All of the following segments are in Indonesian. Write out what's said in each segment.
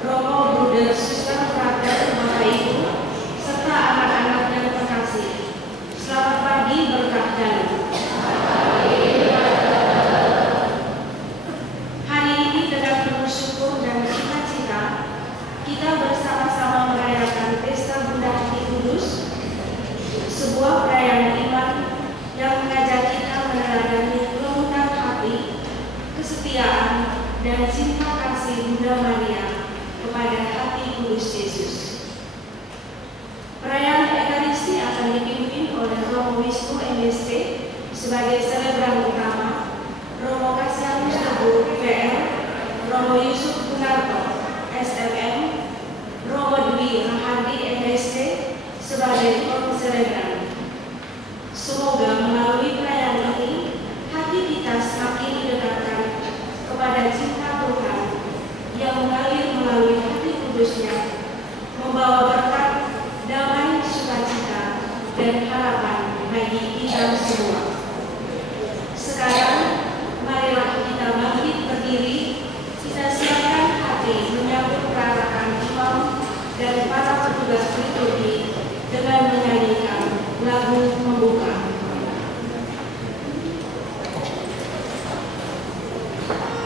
Romo, Bruder, Suster, Frater, Bapak Ibu, serta anak-anak yang terkasih. Selamat pagi berkah dalam. Hari ini dengan penuh syukur dan sukacita, kita bersama-sama merayakan Pesta Bunda Hati Kudus, sebuah perayaan iman yang mengajak kita meneladani kelembutan hati, kesetiaan, dan cinta kasih Bunda Maria kepada hati kudus Yesus. Perayaan Ekaristi akan dipimpin oleh Romo Wisnu MSc sebagai selebran utama, Romo Kasianus Teguh PR, Romo Yusuf Gunarto SMM, Romo Dwi Rahardi MSc sebagai konselebran. Semoga melalui perayaan ini hati kita semakin didekatkan kepada cinta Tuhan yang mengalir melalui hati kudusnya, membawa berkat, damai, sukacita, dan harapan bagi kita semua. Sekarang, marilah kita bangkit berdiri, kita siapkan hati menyambut perarakan imam dan para petugas liturgi dengan menyanyikan lagu pembuka. Amen.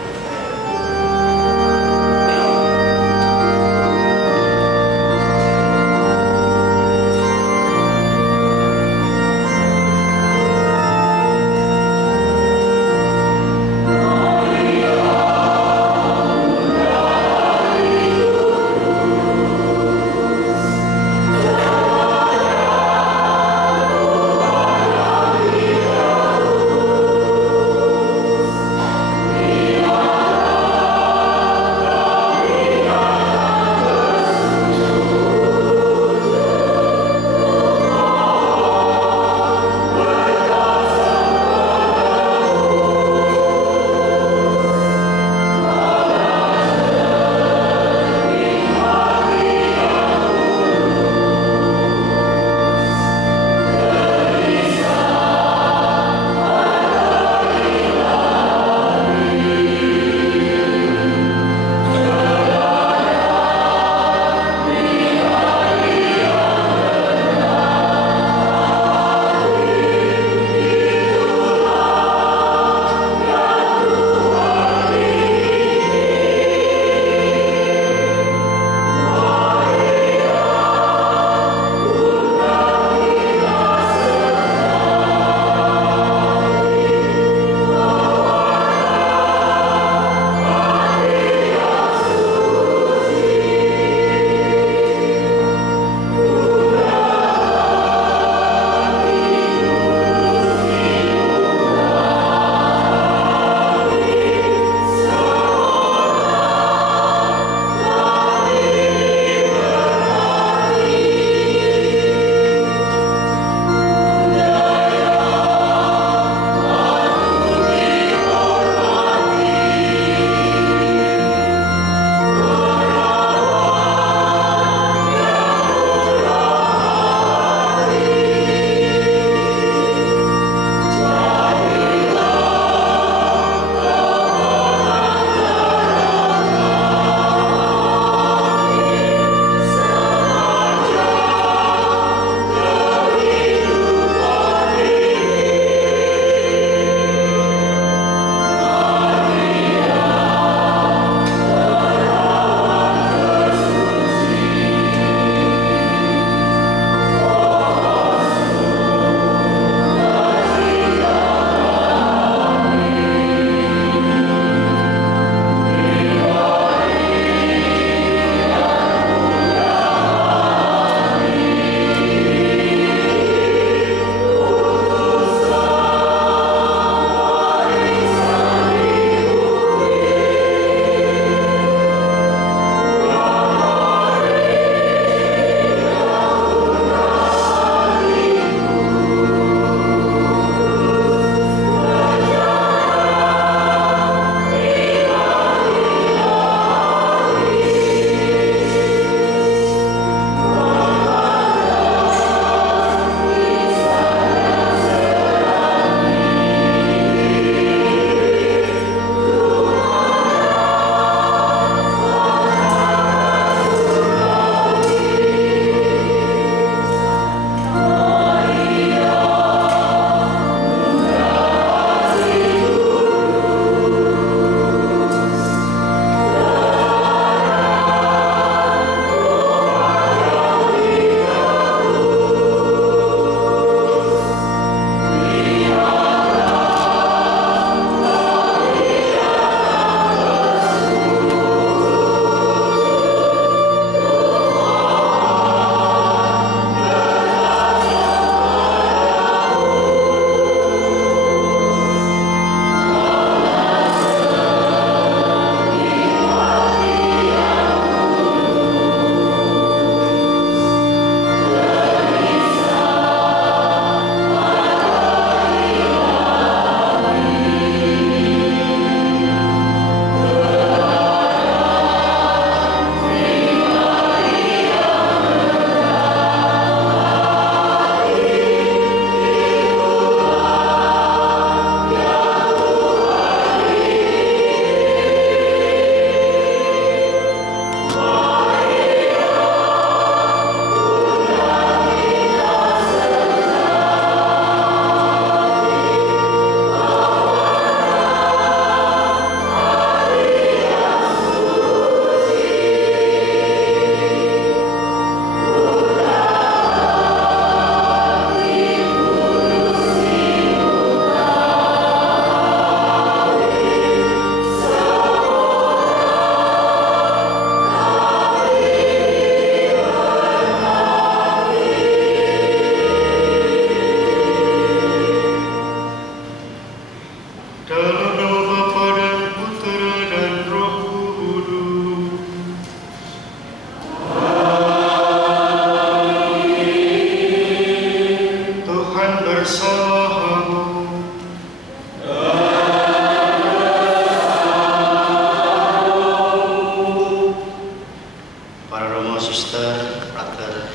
suster, frater,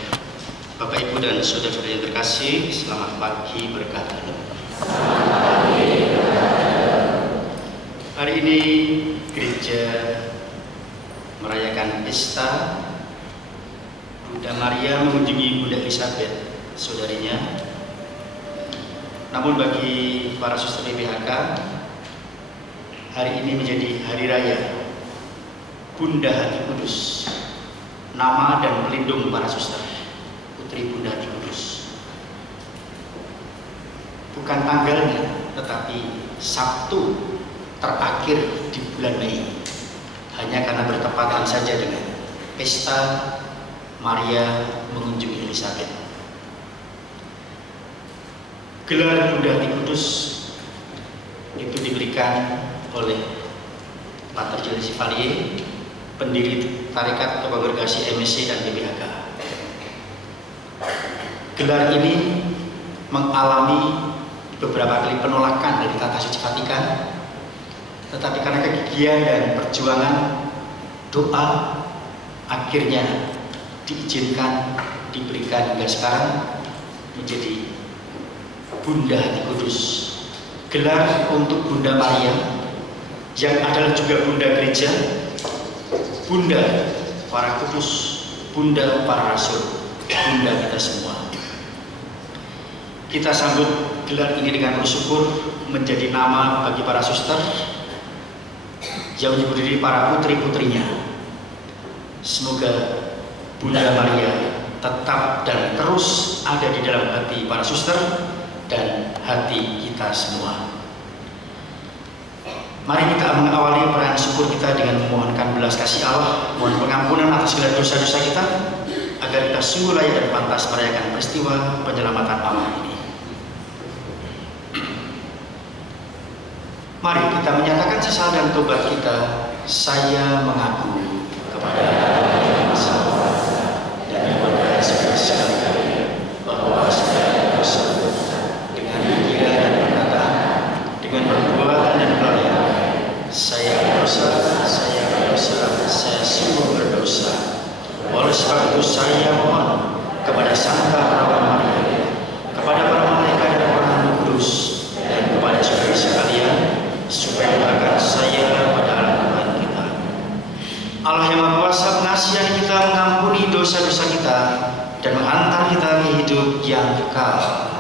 Bapak, Ibu, dan saudara-saudara yang terkasih, selamat pagi berkah Dalam. Hari ini gereja merayakan pesta Bunda Maria mengunjungi Bunda Elizabeth, saudarinya. Namun bagi para suster PPHK, hari ini menjadi hari raya Bunda Hati Kudus, nama dan pelindung para suster, Putri Bunda Hati Kudus. Bukan tanggalnya, tetapi Sabtu terakhir di bulan Mei, hanya karena bertepatan saja dengan pesta Maria mengunjungi Elizabeth. Gelar Bunda Hati Kudus itu diberikan oleh Pater Julius Chevalier, pendiri Tarekat atau Kongregasi MSC dan PPHK. Gelar ini mengalami beberapa kali penolakan dari Tata Suci Vatikan, tetapi karena kegigihan dan perjuangan doa, akhirnya diizinkan, diberikan hingga sekarang menjadi Bunda Hati Kudus. Gelar untuk Bunda Maria yang adalah juga Bunda Gereja, Bunda para kudus, Bunda para rasul, Bunda kita semua. Kita sambut gelar ini dengan bersyukur, menjadi nama bagi para suster yang menyebut diri para putri-putrinya. Semoga Bunda Maria tetap dan terus ada di dalam hati para suster dan hati kita semua. Mari kita mengawali perayaan syukur kita dengan memohonkan belas kasih Allah, mohon pengampunan atas segala dosa-dosa kita, agar kita sungguh layak dan pantas merayakan peristiwa penyelamatan Allah ini. Mari kita menyatakan sesal dan tobat kita. Saya mengaku kepada Allah yang Maha Kuasa dan kepada sekali-kali bahwa segala dosa dengan pikiran dan perkataan, dengan perbuatan dan kelalaian, saya berdosa, saya sungguh berdosa. Oleh sebab itu saya mohon kepada Santa Perawan Maria, kepada para malaikat dan para kudus, dan kepada saudara sekalian, supaya doakan saya pada alam Tuhan kita. Allah yang Maha Kuasa mengasihi kita, mengampuni dosa-dosa kita, dan menghantar kita ke hidup yang kekal.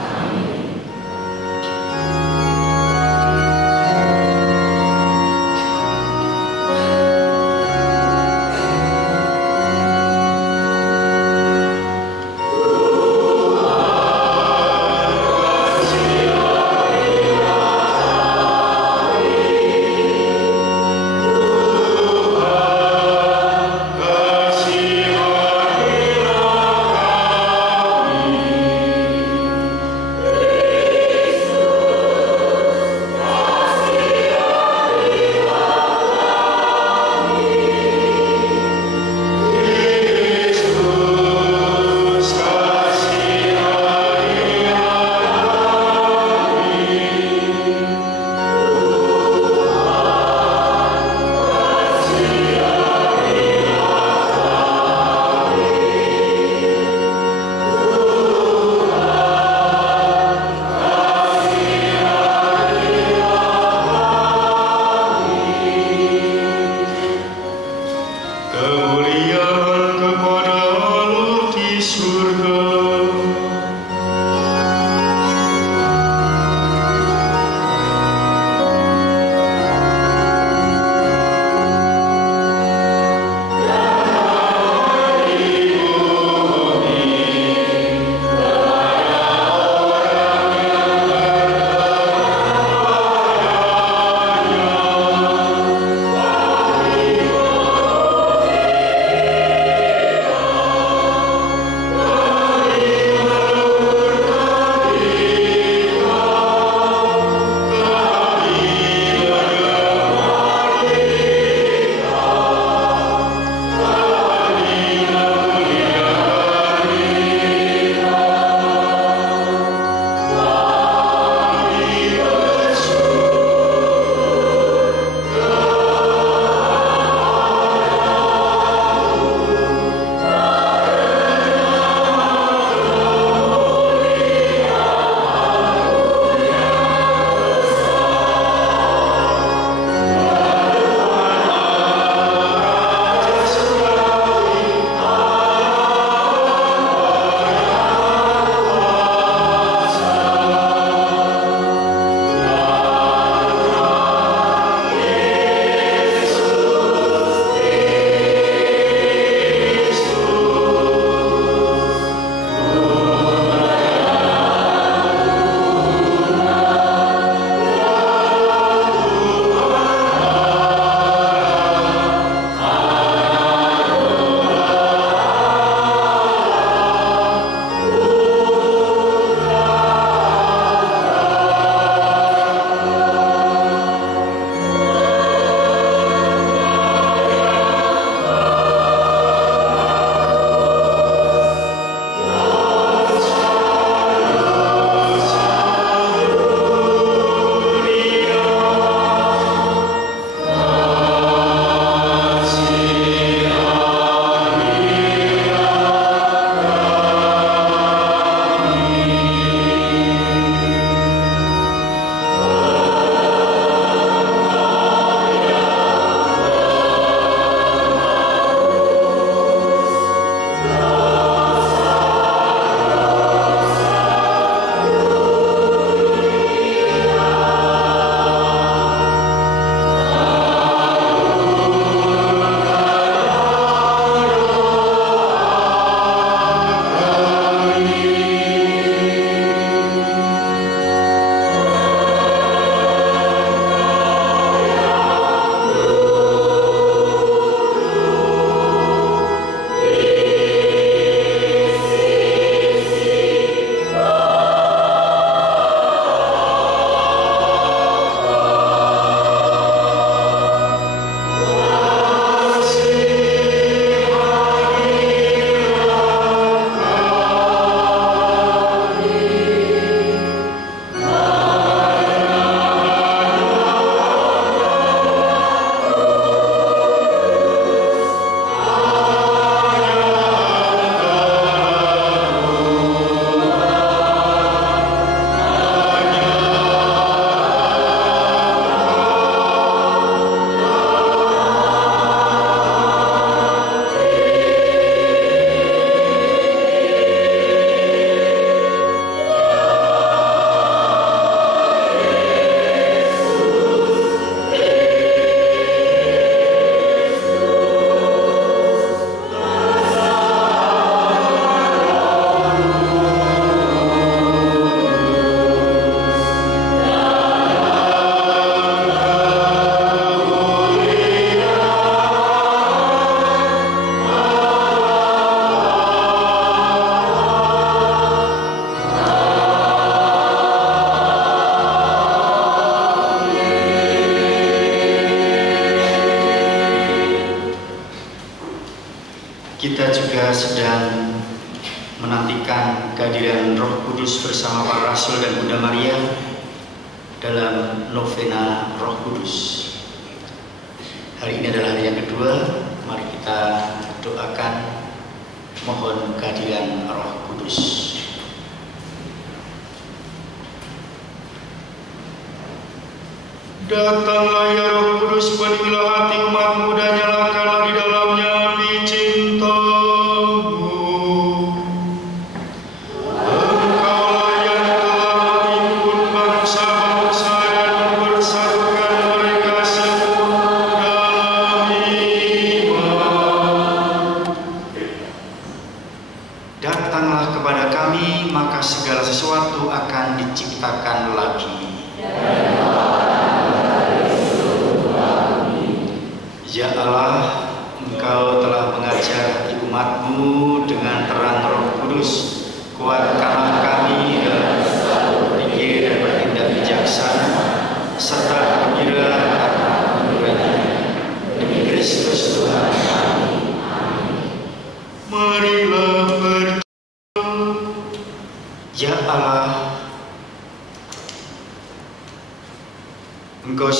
Kita juga sedang menantikan kehadiran Roh Kudus bersama para Rasul dan Bunda Maria dalam novena Roh Kudus. Hari ini adalah hari yang kedua. Mari kita doakan mohon kehadiran Roh Kudus. Datanglah ya Roh Kudus, penuhilah hati umat-Mu dan nyalakanlah di dalamnya api cinta-Mu. Engkaulah yang telah menghimpun bangsa-bangsa dan mempersatukan mereka semua dalam iman. Datanglah kepada kami, maka segala sesuatu akan diciptakan lagi. Ya Allah, Engkau telah mengajar hati umat-Mu dengan terang Roh Kudus. Kuatkanlah kami dalam berpikir dan bertindak bijaksana, serta gembira karena kemuliaan demi Kristus Tuhan kami. Marilah berdoa. Ya Allah, Engkau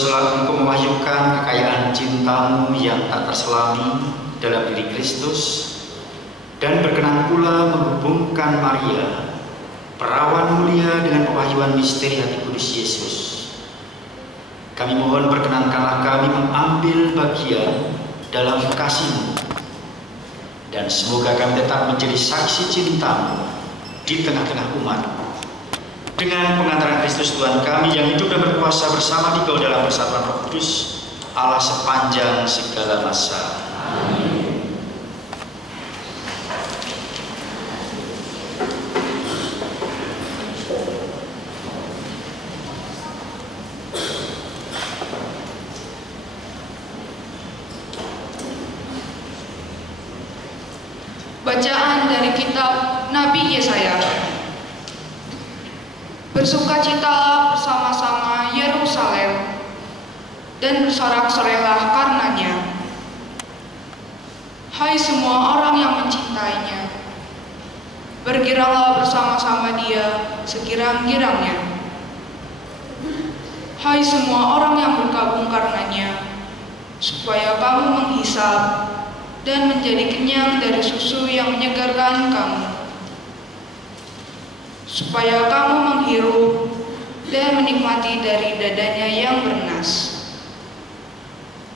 mewahyukan kekayaan cinta-Mu yang tak terselami dalam diri Kristus dan berkenan pula menghubungkan Maria, perawan mulia, dengan pewahyuan misteri hati kudus Yesus. Kami mohon perkenankanlah kami mengambil bagian dalam kasih-Mu, dan semoga kami tetap menjadi saksi cinta-Mu di tengah-tengah umat-Mu. Dengan pengantaran Kristus Tuhan kami yang hidup dan berkuasa bersama Dikau dalam persatuan Roh Kudus, Allah sepanjang segala masa. Amin. Bacaan dari kitab Nabi Yesaya. Bersukacitalah bersama-sama Yerusalem dan bersorak-sorailah karenanya. Hai semua orang yang mencintainya, bergiranglah bersama-sama dia sekirang-girangnya. Hai semua orang yang berkabung karenanya, supaya kamu menghisap dan menjadi kenyang dari susu yang menyegarkan kamu, supaya kamu menghirup dan menikmati dari dadanya yang bernas.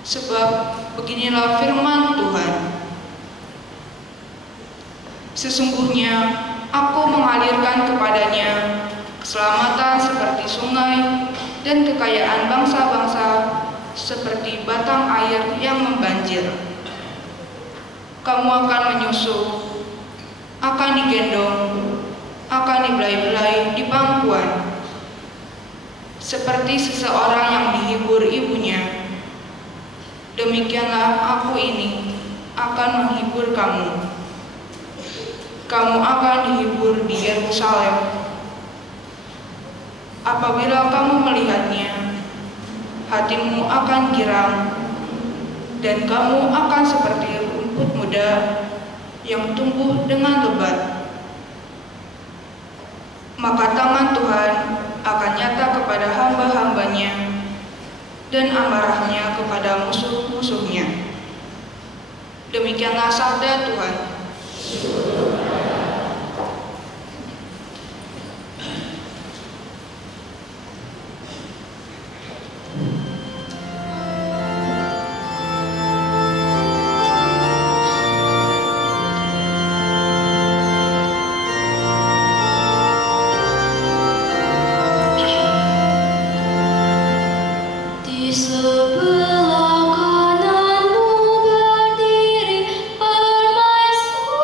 Sebab beginilah firman Tuhan, sesungguhnya aku mengalirkan kepadanya keselamatan seperti sungai dan kekayaan bangsa-bangsa seperti batang air yang membanjir. Kamu akan menyusup, akan digendong, akan dibelai-belai di pangkuan, seperti seseorang yang dihibur ibunya. Demikianlah aku ini akan menghibur kamu. Kamu akan dihibur di Yerusalem. Apabila kamu melihatnya, hatimu akan girang, dan kamu akan seperti rumput muda yang tumbuh dengan lebat. Maka tangan Tuhan akan nyata kepada hamba-hambanya dan amarahnya kepada musuh-musuhnya. Demikianlah sabda Tuhan. Sebelah kananmu berdiri permaisuri.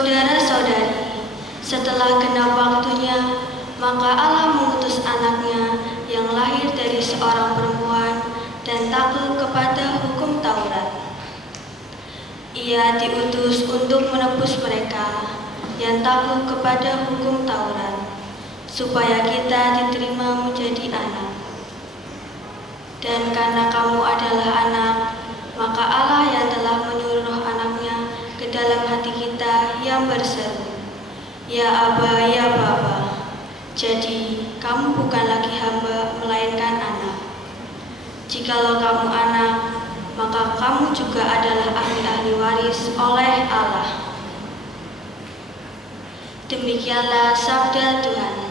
Saudara-saudari, setelah genap waktunya, maka Allah mengutus anaknya yang lahir dari seorang perempuan dan takluk kepada hukum Taurat. Ia diutus untuk menebus mereka yang takluk kepada hukum Taurat, supaya kita diterima menjadi anak. Dan karena kamu adalah anak, maka Allah yang telah menyuruh roh anaknya ke dalam hati kita yang berseru, "Ya Aba, ya Bapa." Jadi, kamu bukan lagi hamba, melainkan anak. Jikalau kamu anak, maka kamu juga adalah ahli-ahli waris oleh Allah. Demikianlah sabda Tuhan.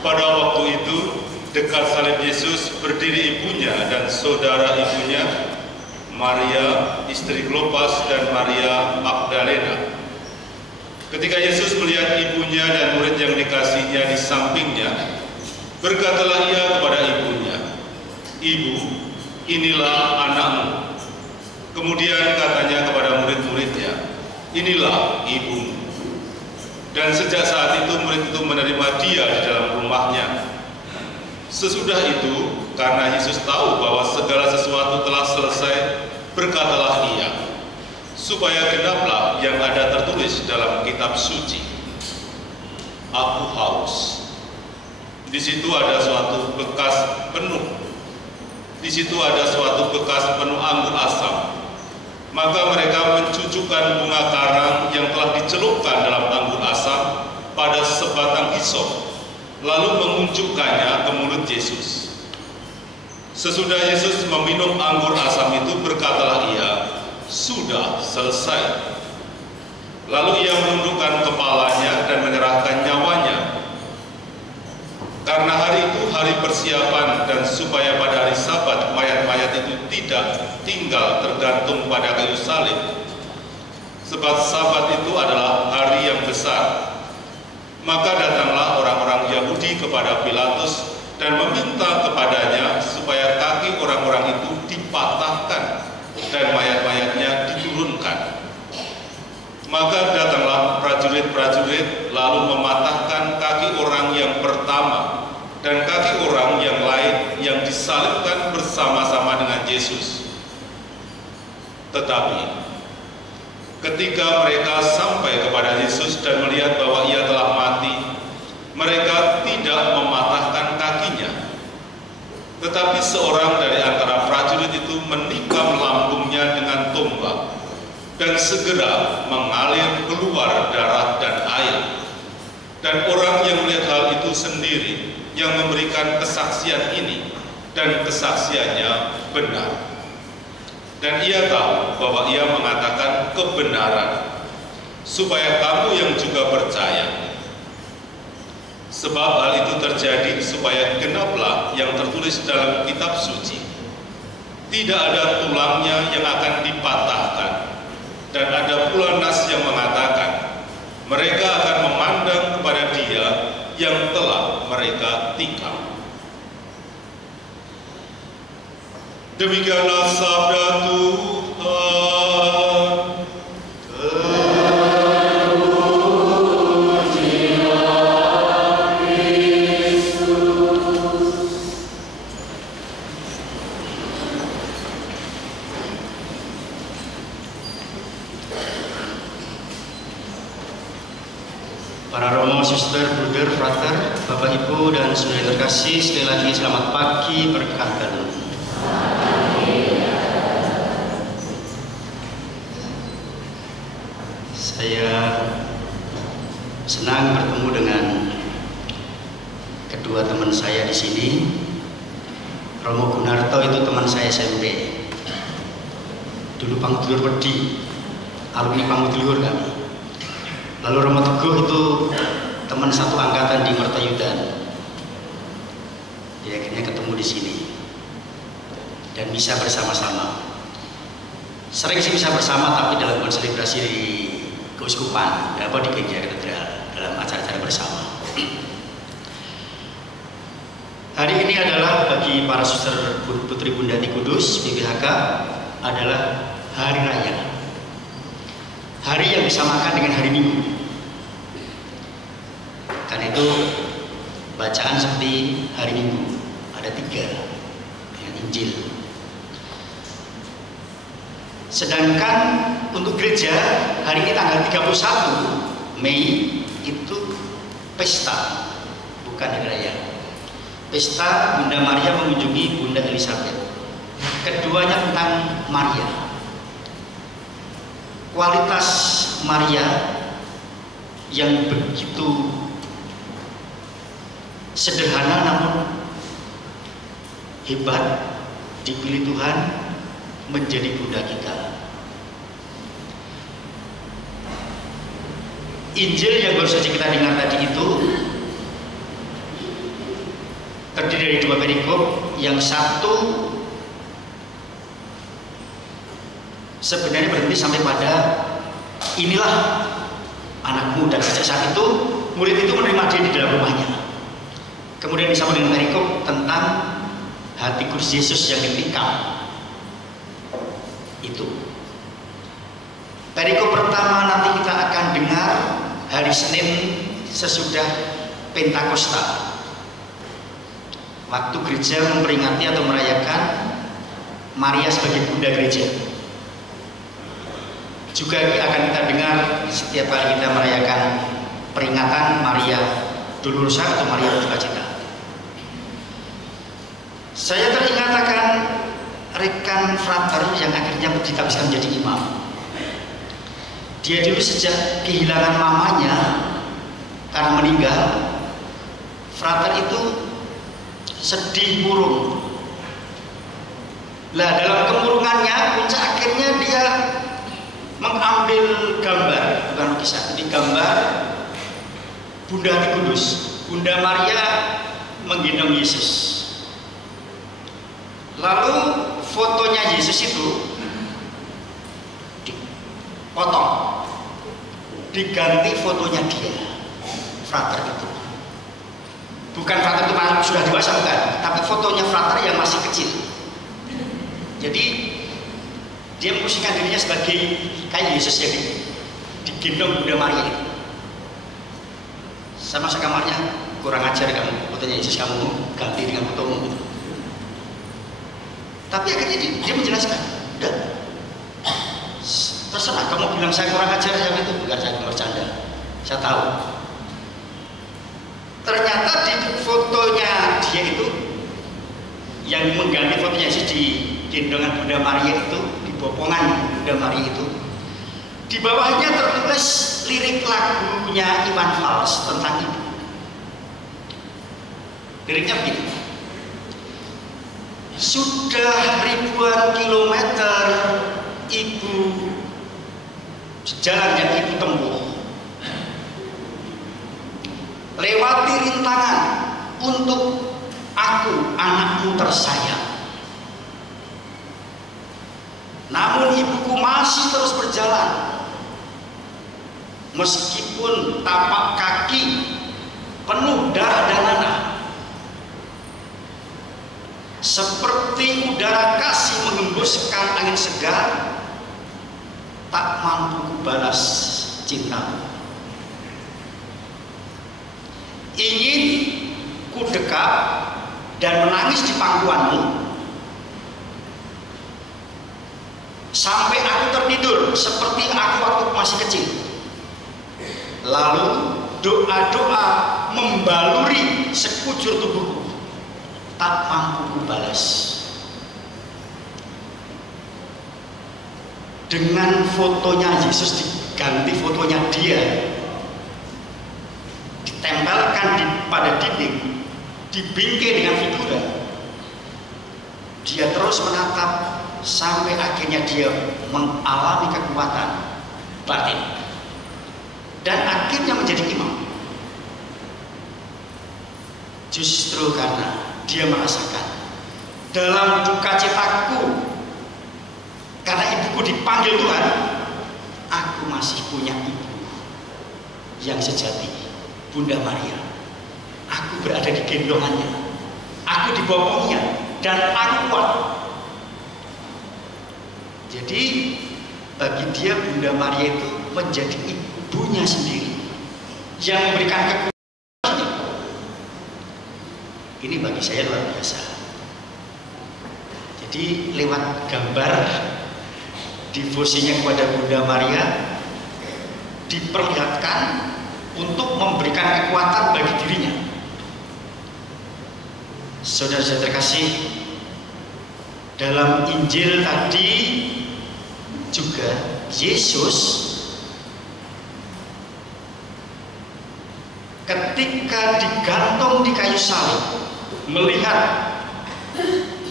Pada waktu itu, dekat salib Yesus berdiri ibunya dan saudara ibunya, Maria, istri Klopas, dan Maria Magdalena. Ketika Yesus melihat ibunya dan murid yang dikasihnya di sampingnya, berkatalah ia kepada ibunya, "Ibu, inilah anakmu." Kemudian katanya kepada murid-muridnya, "Inilah ibumu." Dan sejak saat itu murid itu menerima dia di dalam rumahnya. Sesudah itu, karena Yesus tahu bahwa segala sesuatu telah selesai, berkatalah ia, supaya genaplah yang ada tertulis dalam kitab suci, "Aku haus." Di situ ada suatu bekas penuh. Di situ ada suatu bekas penuh anggur asam. Maka mereka mencucukkan bunga karang yang telah dicelupkan dalam anggur asam pada sebatang hisop, lalu mengunjukkannya ke mulut Yesus. Sesudah Yesus meminum anggur asam itu, berkatalah ia, "Sudah selesai." Lalu ia menundukkan kepalanya dan menyerahkan nyawanya. Karena hari itu hari persiapan, dan supaya pada hari Sabat mayat-mayat itu tidak tinggal tergantung pada kayu salib, sebab Sabat itu adalah hari yang besar. Maka datanglah orang-orang Yahudi kepada Pilatus dan meminta kepadanya supaya kaki orang-orang itu dipatahkan dan mayat-mayatnya diturunkan. Maka datanglah prajurit-prajurit lalu mematahkan kaki orang yang pertama dan kaki orang yang lain yang disalibkan bersama-sama dengan Yesus. Tetapi ketika mereka sampai kepada Yesus dan melihat bahwa ia telah mati, mereka tidak mematahkan kakinya. Tetapi seorang dari antara prajurit itu menikam lambungnya dengan tombak, dan segera mengalir keluar darah dan air. Dan orang yang melihat hal itu sendiri, yang memberikan kesaksian ini, dan kesaksiannya benar. Dan ia tahu bahwa ia mengatakan kebenaran, supaya kamu yang juga percaya. Sebab hal itu terjadi supaya genaplah yang tertulis dalam kitab suci. Tidak ada tulangnya yang akan dipatahkan, dan ada pula nas yang mengatakan, mereka akan memandang kepada Dia yang telah mereka tikam. Demikianlah sabda Tuhan. Para romo, suster, bruder, frater, bapak, ibu, dan saudara terkasih, sekali lagi selamat pagi, berkah dalam. Saya senang bertemu dengan kedua teman saya di sini. Romo Gunarto itu teman saya SMP. Dulu Pangudulur Wedi, alumni Pangudulur kami. Lalu Romo Teguh itu teman satu angkatan di Mertayudan. Dia akhirnya ketemu di sini dan bisa bersama-sama. Sering sih bisa bersama, tapi dalam selebrasi di keuskupan, di gereja katedral, dalam acara-acara bersama. Hari ini adalah bagi para suster putri Bundati Kudus BPHK adalah hari raya. Hari yang disamakan dengan hari Minggu. Karena itu bacaan seperti hari Minggu ada 3 dengan Injil. Sedangkan untuk gereja hari ini tanggal 31 Mei itu pesta, bukan hari raya. Pesta Bunda Maria mengunjungi Bunda Elizabeth. Keduanya tentang Maria. Kualitas Maria yang begitu sederhana namun hebat, dipilih Tuhan menjadi bunda kita. Injil yang baru saja kita dengar tadi itu terdiri dari 2 perikop. Yang satu sebenarnya berhenti sampai pada inilah anakmu, dan sejak saat itu murid itu menerima dia di dalam rumahnya. Kemudian disambung dengan perikop tentang hati kudus Yesus yang ditikam. Itu perikop pertama nanti kita akan dengar hari Senin sesudah Pentakosta, waktu gereja memperingati atau merayakan Maria sebagai bunda gereja. Juga akan kita dengar setiap kali kita merayakan peringatan Maria Dolorosa atau Maria Bersukacita. Saya teringat akan rekan frater yang akhirnya ditabiskan menjadi imam. Dia dulu sejak kehilangan mamanya karena meninggal, frater itu sedih murung. Lah dalam kemurungannya, puncak akhirnya dia mengambil gambar, bukan lukisan, ini gambar Bunda Hati Kudus, Bunda Maria menggendong Yesus. Lalu fotonya Yesus itu dipotong, diganti fotonya dia, frater itu. Bukan frater itu sudah dewasa, bukan, tapi fotonya frater yang masih kecil. Jadi dia memposisikan dirinya sebagai kayak Yesus yang digendong Bunda Maria itu. Sama sekamarnya, kurang ajar kamu, fotonya Yesus kamu ganti dengan fotomu gitu. Tapi akhirnya dia menjelaskan, udah, terserah kamu bilang saya kurang ajar, saya itu bukan, saya bercanda, saya tahu. Ternyata di fotonya dia itu yang mengganti fotonya Yesus di gendongan Bunda Maria itu, di bopongan Bunda Maria itu, di bawahnya tertulis lirik lagunya Iwan Fals tentang ibu. Liriknya begini: sudah ribuan kilometer ibu jalan yang ibu tempuh, melewati rintangan untuk aku, anakmu tersayang. Namun ibuku masih terus berjalan, meskipun tapak kaki penuh darah dan nanah. Seperti udara kasih menghembuskan angin segar, tak mampu kubalas cintamu. Ingin ku dekat dan menangis di pangkuanmu, sampai aku tertidur seperti aku waktu masih kecil. Lalu doa-doa membaluri sekujur tubuhku, tak mampu kubalas. Dengan fotonya Yesus diganti fotonya dia, ditempelkan pada dinding, dibingkai dengan figura. Dia terus menatap sampai akhirnya dia mengalami kekuatan batin dan akhirnya menjadi imam. Justru karena dia merasakan dalam duka citaku, karena ibuku dipanggil Tuhan, aku masih punya ibu yang sejati, Bunda Maria. Aku berada di gendongannya, aku di bawahnya, dan aku kuat. Jadi bagi dia Bunda Maria itu menjadi ibunya sendiri yang memberikan kekuatan. Ini bagi saya luar biasa. Jadi lewat gambar devosinya kepada Bunda Maria diperlihatkan untuk memberikan kekuatan bagi dirinya. Saudara-saudara terkasih, dalam Injil tadi juga Yesus ketika digantung di kayu salib melihat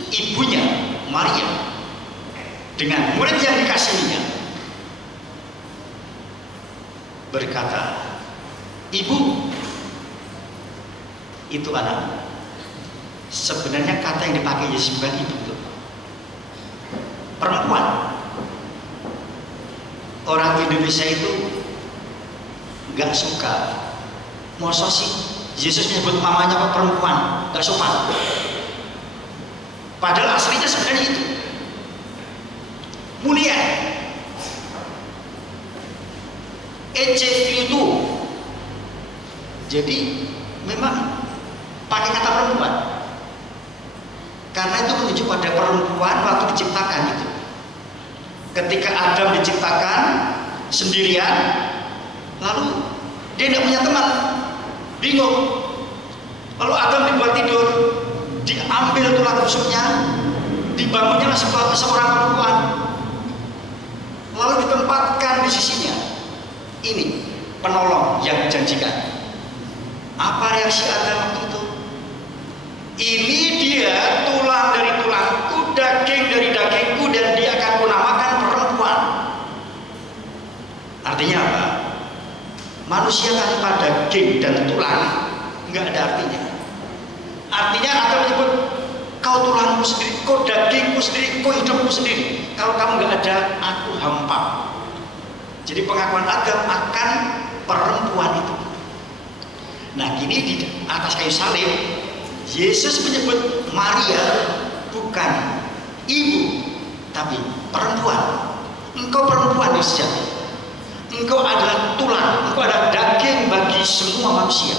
ibunya Maria dengan murid yang dikasihinya berkata, "Ibu, itu anak." Sebenarnya kata yang dipakai Yesus bukan ibu, itu perempuan. Orang Indonesia itu nggak suka. Masa sih Yesus menyebut mamanya kok perempuan, nggak sopan. Padahal aslinya sebenarnya itu mulia. itu. Jadi memang pakai kata perempuan, karena itu menunjuk pada perempuan waktu diciptakan itu. Ketika Adam diciptakan sendirian, lalu dia tidak punya teman, bingung. Lalu Adam dibuat tidur, diambil tulang rusuknya, dibangunnya seorang perempuan, lalu ditempatkan di sisinya. Ini penolong yang dijanjikan. Apa reaksi Adam waktu itu? Ini dia tulang dari tulangku, daging dari dagingku, dan dia akan kunamakan perempuan. Artinya apa? Manusia tanpa daging dan tulang nggak ada artinya. Artinya Adam menyebut, kau tulangku sendiri, kau dagingku sendiri, kau hidupku sendiri. Kalau kamu nggak ada, aku hampa. Jadi pengakuan Adam akan perempuan itu. Nah, kini di atas kayu salib Yesus menyebut Maria bukan ibu, tapi perempuan. Engkau perempuan yang sejati. Engkau adalah tulang, engkau adalah daging bagi semua manusia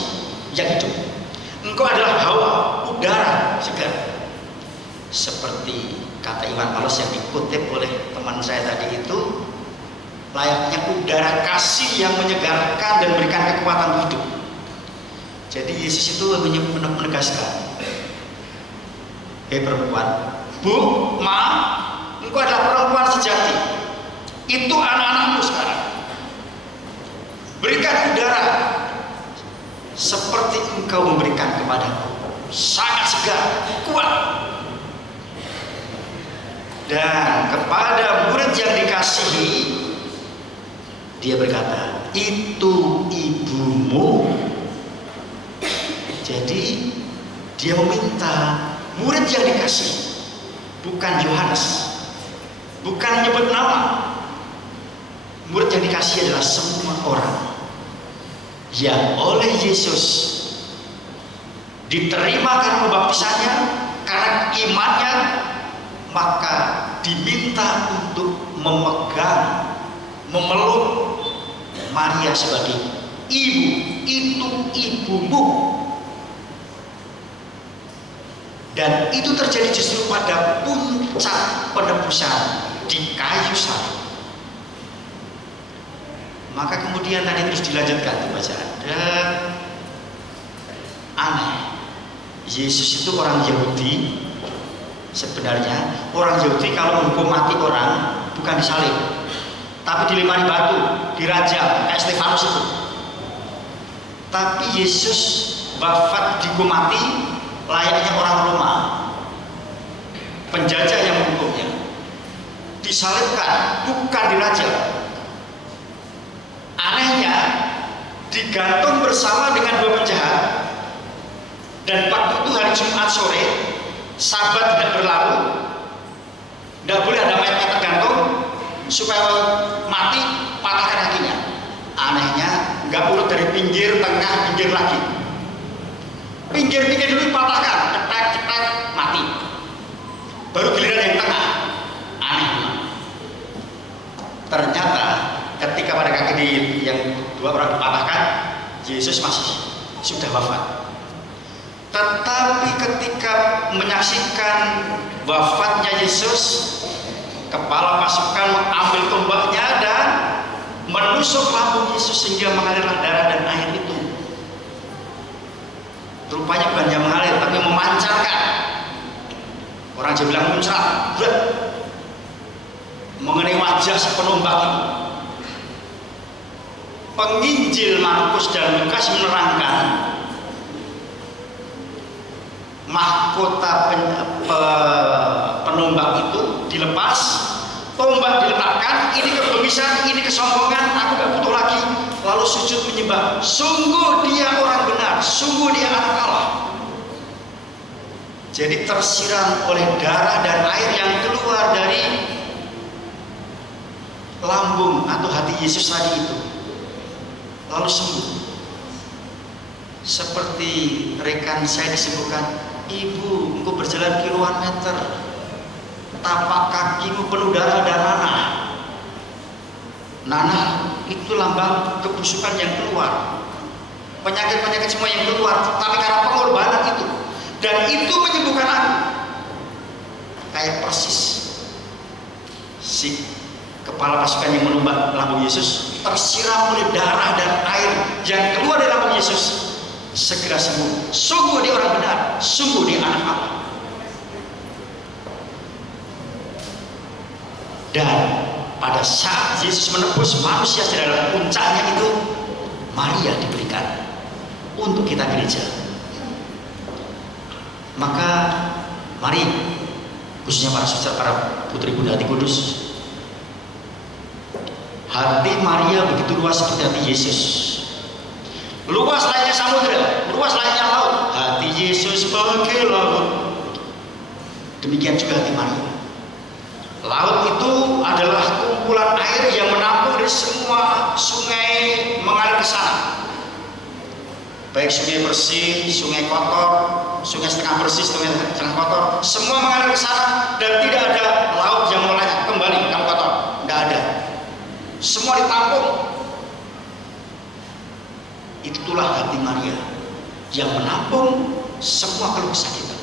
yang hidup. Engkau adalah hawa, udara segar. Seperti kata Iwan Fals yang dikutip oleh teman saya tadi itu, layaknya udara kasih yang menyegarkan dan memberikan kekuatan hidup. Jadi Yesus itu menegaskan, hei perempuan, Bu, Ma, engkau adalah perempuan sejati. Itu anak-anakmu sekarang. Berikan udara seperti engkau memberikan kepadaku, sangat segar, kuat. Dan kepada murid yang dikasihi, dia berkata, itu ibumu. Jadi dia meminta murid yang dikasih, bukan Yohanes, bukan nyebut nama. Murid yang dikasih adalah semua orang yang oleh Yesus diterima karena pembaptisannya, karena imannya, maka diminta untuk memegang, memeluk Maria sebagai ibu. Itu ibumu. Dan itu terjadi justru pada puncak penebusan di kayu salib. Maka kemudian tadi terus dilanjutkan bacaan. Dan aneh, Yesus itu orang Yahudi. Sebenarnya orang Yahudi kalau menghukum mati orang bukan disalib, tapi dilempari batu, dirajam kayak Stefanus itu. Tapi Yesus wafat dihukum mati layaknya orang Roma, penjajah yang menghukumnya. Disalibkan, bukan dirajam. Anehnya digantung bersama dengan dua penjahat. Dan waktu itu hari Jumat sore, Sabat tidak berlalu, tidak boleh ada mayat tergantung, supaya mati patahkan kakinya. Anehnya nggak urut dari pinggir, tengah, pinggir lagi. Pinggir-pinggir dulu patahkan, cetak, mati. Baru giliran yang tengah. Aneh. Ternyata ketika pada kaki yang dua orang dipatahkan, Yesus masih sudah wafat. Tetapi ketika menyaksikan wafatnya Yesus, kepala pasukan mengambil tombaknya dan menusuk lambung Yesus sehingga mengalirlah darah dan air itu. Rupanya bukan yang mengalir, tapi memancarkan. Orang Jawa bilang muncrat, mengenai wajah si penombak itu. Penginjil Markus dan Lukas menerangkan mahkota penombak itu dilepas, tombak diletakkan, ini kebengisan, ini kesombongan, aku gak butuh lagi, lalu sujud menyembah. Sungguh dia orang benar, sungguh dia anak Allah. Jadi tersiram oleh darah dan air yang keluar dari lambung atau hati Yesus tadi itu, lalu sembuh. Seperti rekan saya disembuhkan, Ibu, engkau berjalan kiloan meter, tapak kakimu penuh darah dan nanah. Nanah itu lambang kebusukan yang keluar, penyakit-penyakit semua yang keluar, tapi karena pengorbanan itu, dan itu menyembuhkan aku. Kayak persis si kepala pasukan yang menembak lambung Yesus tersiram oleh darah dan air yang keluar dari lambung Yesus, segera sembuh. Sungguh dia orang benar, sungguh dia anak Allah. Dan pada saat Yesus menebus manusia dalam puncaknya itu, Maria diberikan untuk kita gereja. Maka mari, khususnya para saudara, para putri bunda hati kudus, hati Maria begitu luas seperti hati Yesus. Luas layaknya samudera, luas layaknya laut. Hati Yesus bagai laut. Demikian juga hati Maria. Laut itu adalah kumpulan air yang menampung dari semua sungai mengalir ke sana. Baik sungai bersih, sungai kotor, sungai setengah bersih, sungai setengah kotor, semua mengalir ke sana dan tidak ada laut yang mulai kembali kamu kotor. Tidak ada. Semua ditampung. Itulah hati Maria yang menampung semua keluh kesah kita.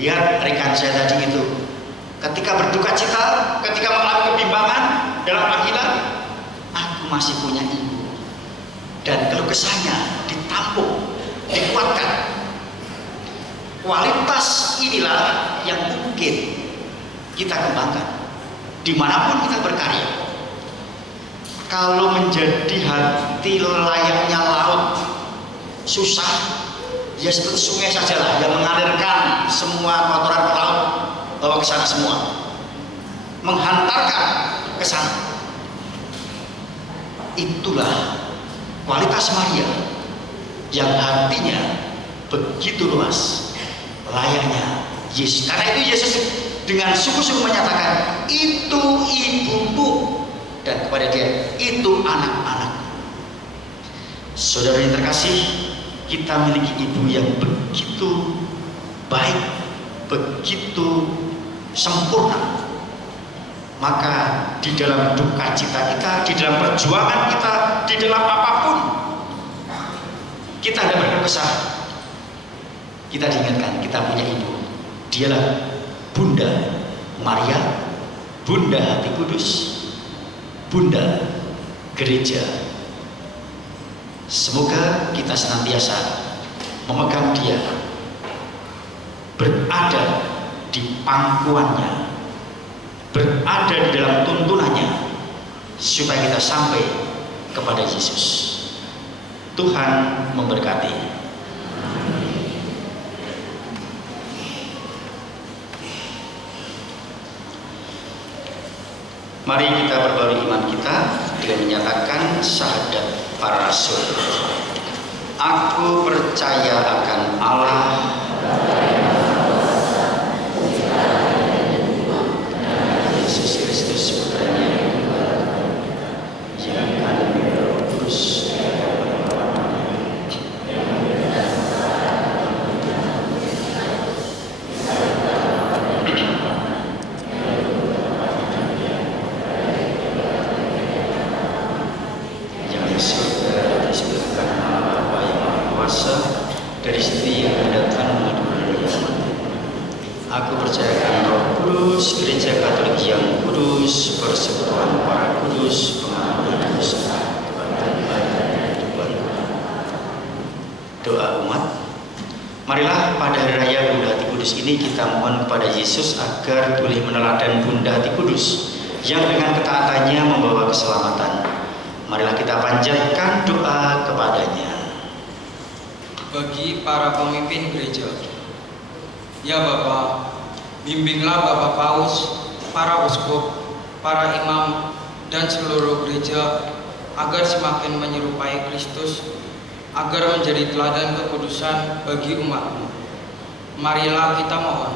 Lihat rekan saya tadi itu, ketika berduka cita, ketika mengalami kebimbangan dalam panggilan, aku masih punya ibu, dan keluh kesahnya ditampung, dikuatkan. Kualitas inilah yang mungkin kita kembangkan dimanapun kita berkarya. Kalau menjadi hati layaknya laut, susah, ya seperti sungai sajalah yang mengalirkan semua kotoran ke laut, bawa ke sana semua, menghantarkan ke sana. Itulah kualitas Maria yang hatinya begitu luas layaknya Yesus. Karena itu Yesus dengan sungguh-sungguh menyatakan, itu ibumu, dan kepada dia, itu anak-anak. Saudara yang terkasih, kita miliki ibu yang begitu baik, begitu sempurna. Maka di dalam duka cita kita, di dalam perjuangan kita, di dalam apapun, kita ada berkeluh kesah, kita diingatkan kita punya ibu. Dialah Bunda Maria, Bunda Hati Kudus, Bunda Gereja. Semoga kita senantiasa memegang dia, berada di pangkuannya, berada di dalam tuntunannya, supaya kita sampai kepada Yesus. Tuhan memberkati. Mari kita perbarui iman kita dengan menyatakan syahadat para rasul. Aku percaya akan Allah, Yesus Kristus putranya, yang kandung Roh Kudus, dari istri yang mendatang menuju Yesus. Aku percayakan Roh Kudus, Gereja Katolik yang kudus, persekutuan para kudus, pengampunan dosa, kehidupan. Doa umat. Marilah pada hari raya Bunda Hati Kudus ini kita mohon kepada Yesus agar boleh meneladan Bunda Hati Kudus yang dengan ketaatannya membawa keselamatan. Marilah kita panjatkan doa kepadanya. Bagi para pemimpin gereja, ya Bapa, bimbinglah Bapak Paus, para uskup, para imam, dan seluruh gereja agar semakin menyerupai Kristus, agar menjadi teladan kekudusan bagi umat-Mu. Marilah kita mohon.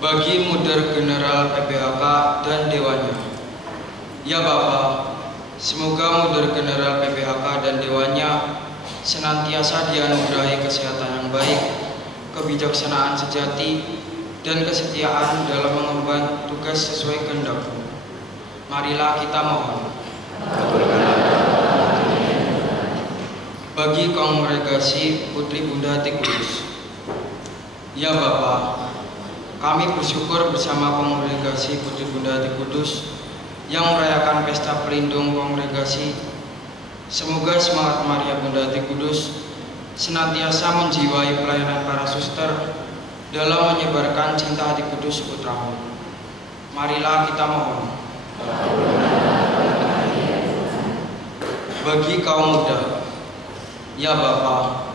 Bagi Muder General PPHK dan Dewannya, ya Bapa, semoga Muder General PPHK dan Dewannya senantiasa dianugerahi kesehatan yang baik, kebijaksanaan sejati, dan kesetiaan dalam mengemban tugas sesuai kehendak-Mu. Marilah kita mohon. Bagi Kongregasi Putri Bunda Hati Kudus, ya Bapa, kami bersyukur bersama Kongregasi Putri Bunda Hati Kudus yang merayakan pesta pelindung kongregasi. Semoga semangat Maria Bunda Hati Kudus senantiasa menjiwai pelayanan para suster dalam menyebarkan cinta Hati Kudus Putra-Mu. Marilah kita mohon. Bagi kaum muda, ya Bapa,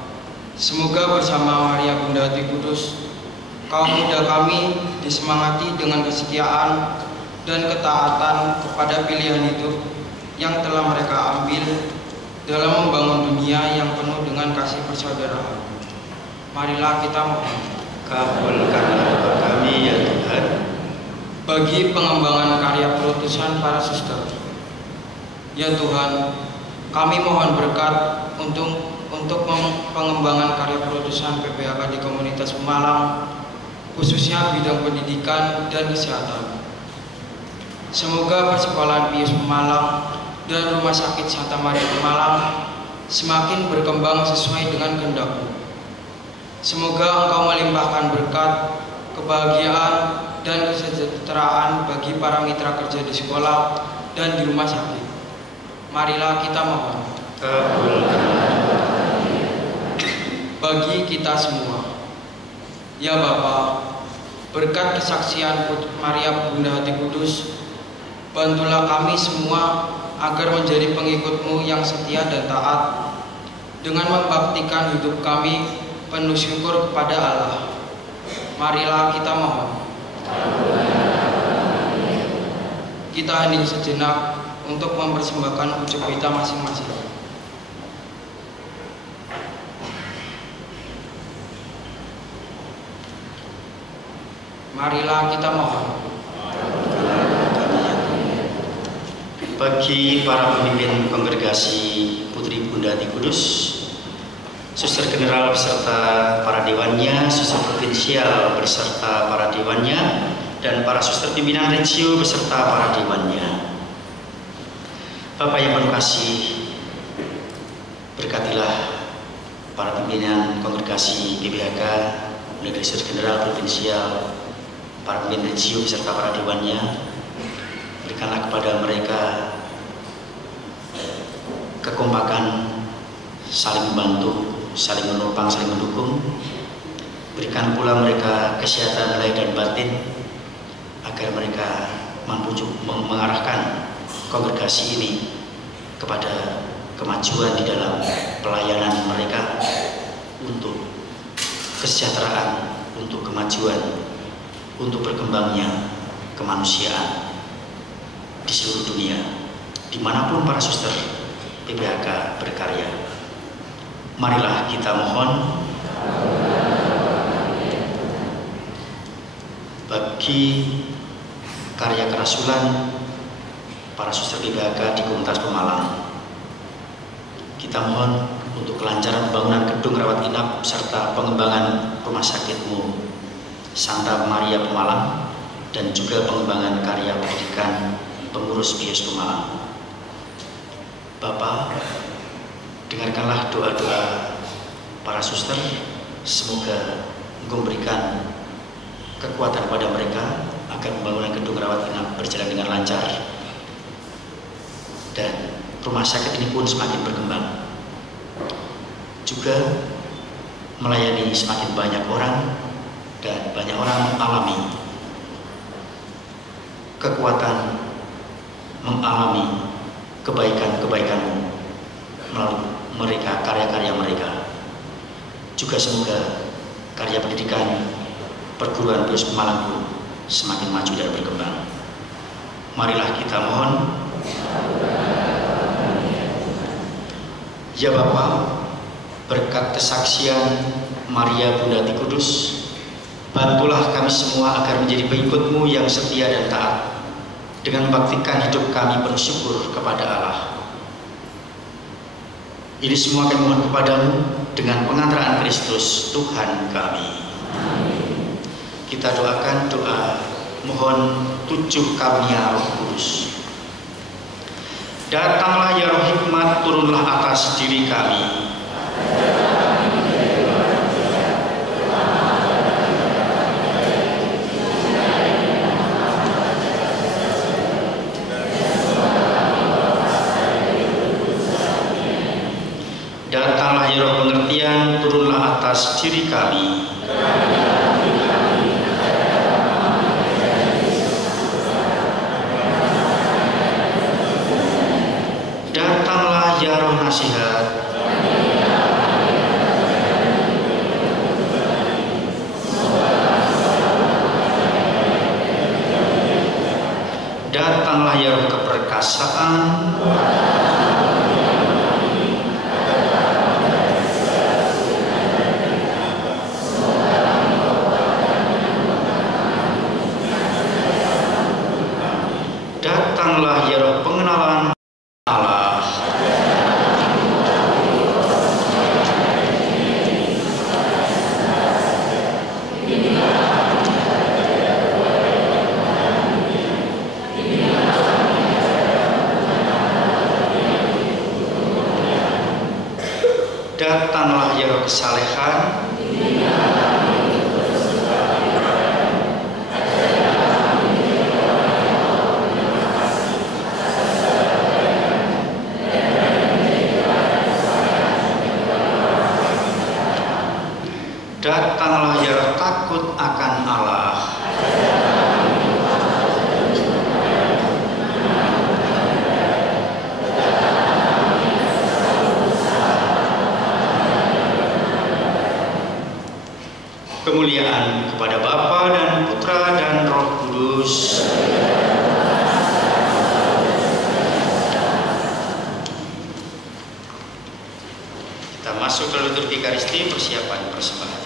semoga bersama Maria Bunda Hati Kudus, kaum muda kami disemangati dengan kesetiaan dan ketaatan kepada pilihan hidup yang telah mereka ambil dalam membangun dunia yang penuh dengan kasih persaudaraan. Marilah kita mohon. Kabulkanlah doa kami ya Tuhan. Bagi pengembangan karya perutusan para suster, ya Tuhan, kami mohon berkat untuk pengembangan karya perutusan PPHK di komunitas Pemalang, khususnya bidang pendidikan dan kesehatan. Semoga Persekolahan Pius Pemalang dan Rumah Sakit Santa Maria Pemalang semakin berkembang sesuai dengan kehendak-Mu. Semoga Engkau melimpahkan berkat, kebahagiaan, dan kesejahteraan bagi para mitra kerja di sekolah dan di rumah sakit. Marilah kita mohon. Bagi kita semua, ya Bapa, berkat kesaksian Maria Bunda Hati Kudus, bantulah kami semua agar menjadi pengikut-Mu yang setia dan taat, dengan membaktikan hidup kami penuh syukur kepada Allah. Marilah kita mohon. Kita hening sejenak untuk mempersembahkan ujub kita masing-masing. Marilah kita mohon. Bagi para pemimpin kongregasi Putri Bunda Hati Kudus, Suster General beserta para dewannya, Suster Provinsial beserta para dewannya, dan para suster pimpinan regio beserta para dewannya. Bapak yang penuh kasih, berkatilah para pimpinan kongregasi PBHK, mulai dari Suster General Provinsial, para pimpinan regio beserta para dewannya. Berikanlah kepada mereka kekompakan, saling membantu, saling menopang, saling mendukung. Berikan pula mereka kesehatan lahir dan batin agar mereka mampu mengarahkan kongregasi ini kepada kemajuan di dalam pelayanan mereka untuk kesejahteraan, untuk kemajuan, untuk berkembangnya kemanusiaan di seluruh dunia, dimanapun para suster PBHK berkarya. Marilah kita mohon bagi karya kerasulan para suster PBHK di Komunitas Pemalang. Kita mohon untuk kelancaran pembangunan gedung rawat inap serta pengembangan rumah sakitmu Santa Maria Pemalang, dan juga pengembangan karya pendidikan pengurus BIOS Pemalang. Bapak, dengarkanlah doa-doa para suster, semoga Engkau memberikan kekuatan pada mereka agar pembangunan gedung rawat inap berjalan dengan lancar dan rumah sakit ini pun semakin berkembang, juga melayani semakin banyak orang dan banyak orang mengalami kekuatan, mengalami kebaikan-kebaikanmu melalui mereka, karya-karya mereka. Juga semoga karya pendidikan perguruan BIOS Pemalang pun semakin maju dan berkembang. Marilah kita mohon. Ya Bapa, berkat kesaksian Maria Bunda Hati Kudus, bantulah kami semua agar menjadi pengikut-Mu yang setia dan taat, dengan membaktikan hidup kami penuh syukur kepada Allah. Ini semua kami mohon kepadamu dengan pengantaraan Kristus Tuhan kami. Amin. Kita doakan doa mohon tujuh karunia Roh Kudus. Datanglah ya Roh Hikmat, turunlah atas diri kami. Datanglah ya Roh pengertian, turunlah atas diri kami. Datanglah ya Roh nasihat. Datanglah ya Roh keperkasaan. Datanglah ya Roh pengenalan Allah. Datanglah ya Roh kesalehan. Datanglah ya Roh takut akan Allah. Kemuliaan kepada Bapa dan Putra dan Roh Kudus. Kita masuk ke liturgi Ekaristi, persiapan persembahan.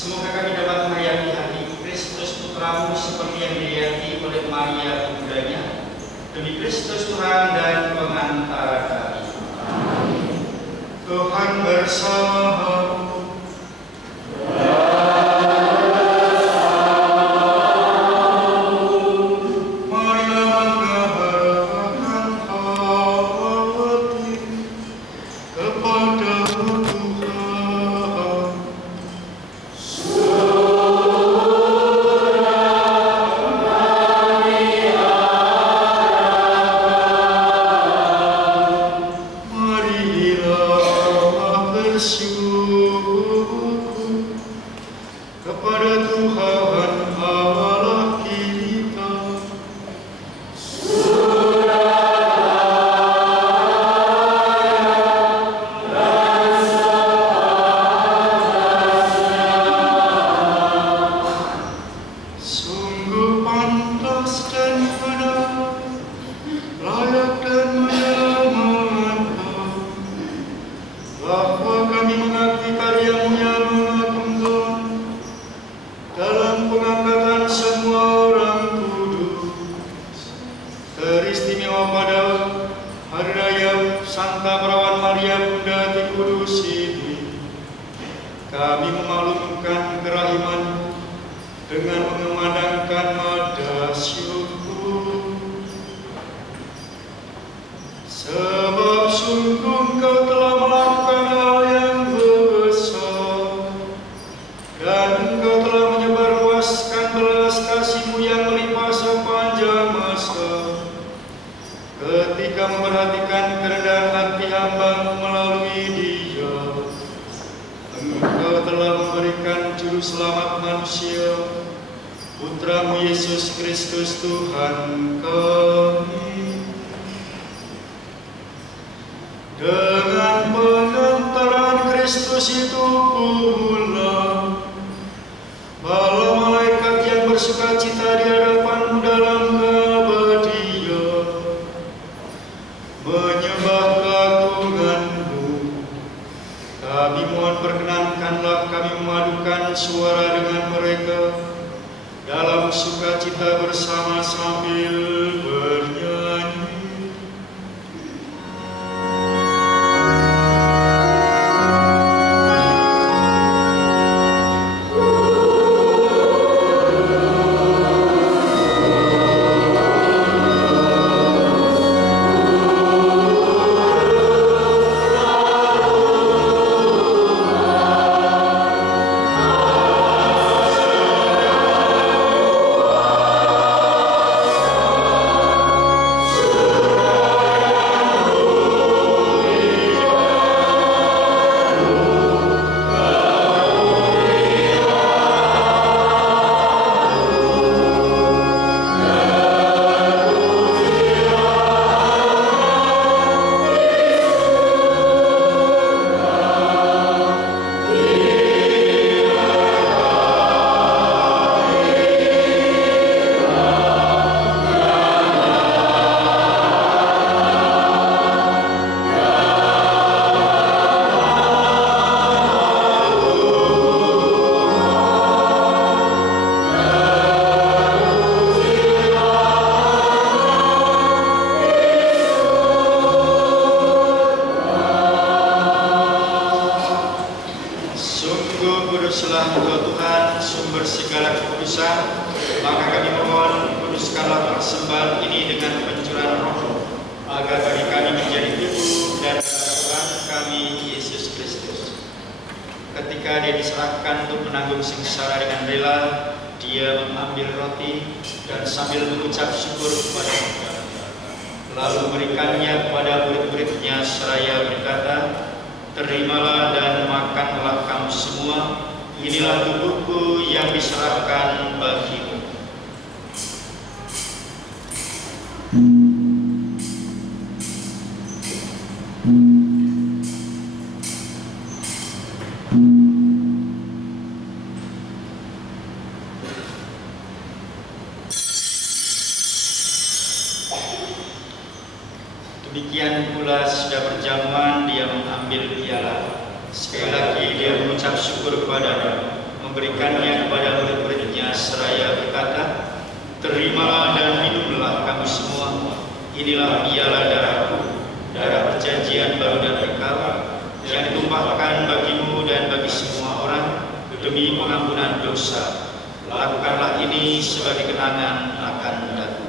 Semoga kami dapat menghayati hati Kristus Putramu seperti yang dihayati oleh Maria ibundanya, demi Kristus Tuhan dan pengantara kami. Tuhan bersamamu. Putramu Yesus Kristus Tuhan kami, dengan pengantaran Kristus itu pula para malaikat yang bersukacita di hadapanmu dalam keabadian menyembah keagunganmu. Kami mohon perkenankanlah kami memadukan suara dengan mereka dalam sukacita bersama sambil bernyanyi. Kuduslah Engkau Tuhan, sumber segala kekudusan, maka kami mohon kuduskanlah persembahan ini dengan pencurahan Roh, agar bagi kami menjadi tubuh dan Tuhan kami Yesus Kristus. Ketika Dia diserahkan untuk menanggung sengsara dengan rela, Dia mengambil roti dan sambil mengucap syukur kepada Allah, lalu memberikannya kepada murid-muridnya seraya berkata, "Terimalah dan makanlah kamu semua, inilah tubuhku yang diserahkan bagimu." Demikian pula sudah berjamuan Dia mengambil piala. Sekali lagi Dia mengucap syukur kepada-Nya, memberikannya kepada murid-muridnya seraya berkata, "Terimalah dan minumlah kamu semua, inilah piala darahku, darah perjanjian baru dan kekal, yang ditumpahkan bagimu dan bagi semua orang demi pengampunan dosa. Lakukanlah ini sebagai kenangan akan aku."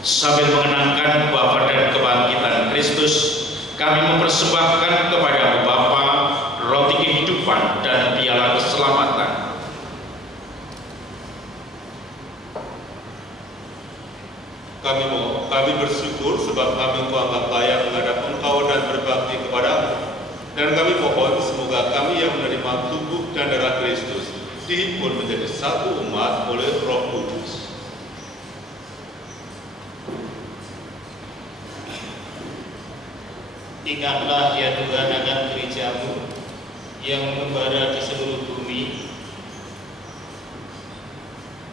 Sambil mengenangkan wafat dan kebangkitan Kristus, kami mempersembahkan kepada Bapa roti kehidupan dan piala keselamatan. Kami bersyukur sebab kami kuanggap layak menghadap Engkau dan berbakti kepadamu. Dan kami mohon semoga kami yang menerima tubuh dan darah Kristus dihimpun menjadi satu umat oleh Roh Kudus. Ingatlah ya Tuhan akan gerejamu yang membara di seluruh bumi,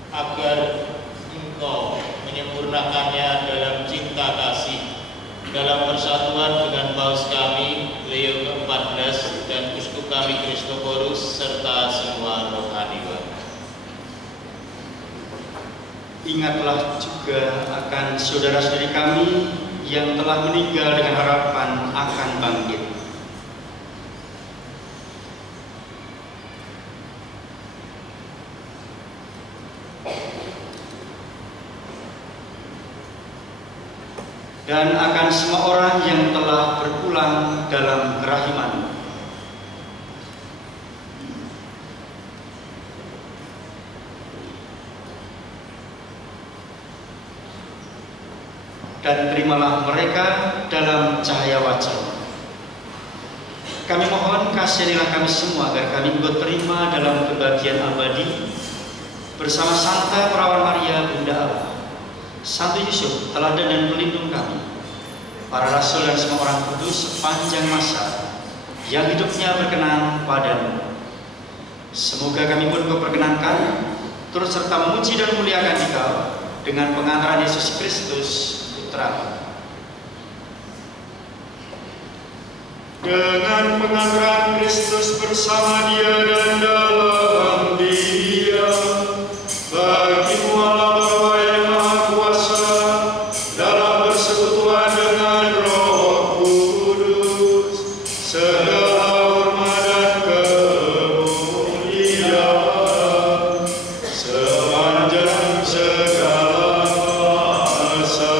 agar Engkau menyempurnakannya dalam cinta kasih, dalam persatuan dengan Paus kami Leo ke-14 dan Uskup kami Kristoforus serta semua rohaniwan. Ingatlah juga akan saudara-saudari kami yang telah meninggal dengan harapan akan bangkit. Dan akan semua orang yang telah berpulang dalam kerahiman. Dan terimalah mereka dalam cahaya wajah. Kami mohon kasihanilah kami semua agar kami ikut terima dalam kebahagiaan abadi bersama Santa Perawan Maria Bunda Allah, Santo Yusuf teladan dan pelindung kami, para rasul dan semua orang kudus sepanjang masa yang hidupnya berkenan padamu. Semoga kami pun diperkenankan turut serta memuji dan memuliakan Dikau dengan pengantaran Yesus Kristus Putra. Dengan pengantaran Kristus bersama Dia dan dalam Dia, bagimu Allah Bapa yang Maha Kuasa, dalam persekutuan dengan Roh Kudus, segala hormat dan kemuliaan sepanjang segala masa.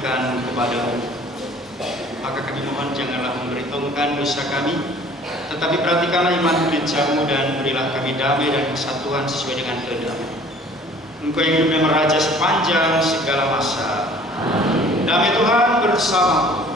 berikan kepadamu. Maka kami mohon janganlah memperhitungkan dosa kami, tetapi perhatikanlah iman gerejamu dan berilah kami damai dan kesatuan sesuai dengan kehendak-Mu. Engkau yang hidup dan meraja sepanjang segala masa. Damai Tuhan bersamamu.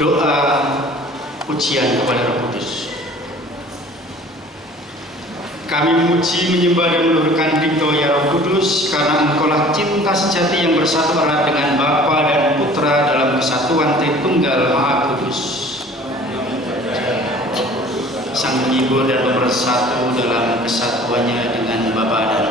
Doa pujian kepada Roh Kudus. Kami memuji, menyembah dan meluhurkan Dikau ya Roh Kudus, karena Engkaulah cinta sejati yang bersatu erat dengan Bapa dan Putra dalam kesatuan Tritunggal Maha Kudus. Sang penghibur dan pemersatu dalam kesatuannya dengan Bapa dan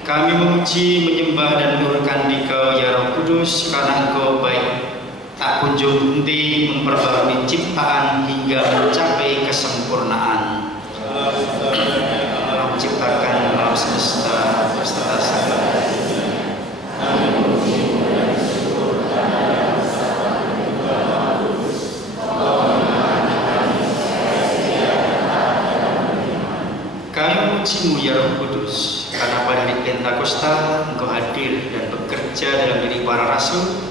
kami memuji, menyembah dan meluhurkan Dikau ya Roh Kudus, karena Engkau baik, tak kunjung henti memperbarui ciptaan hingga mencapai kesempurnaan. Menciptakan alam semesta beserta segala. Kami memuji-Mu ya Roh Kudus, karena pada hari Pentakosta Engkau hadir dan bekerja dalam diri para rasul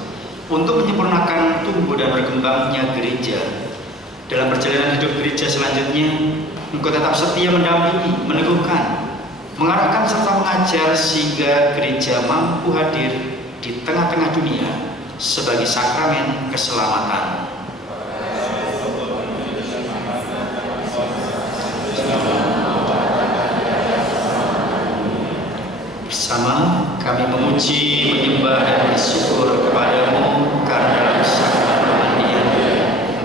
untuk menyempurnakan tumbuh dan berkembangnya gereja. Dalam perjalanan hidup gereja selanjutnya, Engkau tetap setia mendampingi, meneguhkan, mengarahkan serta mengajar sehingga gereja mampu hadir di tengah-tengah dunia sebagai sakramen keselamatan. Bersama kami memuji, menyembah dan bersyukur kepada-Mu karena dalam sakramen pemandian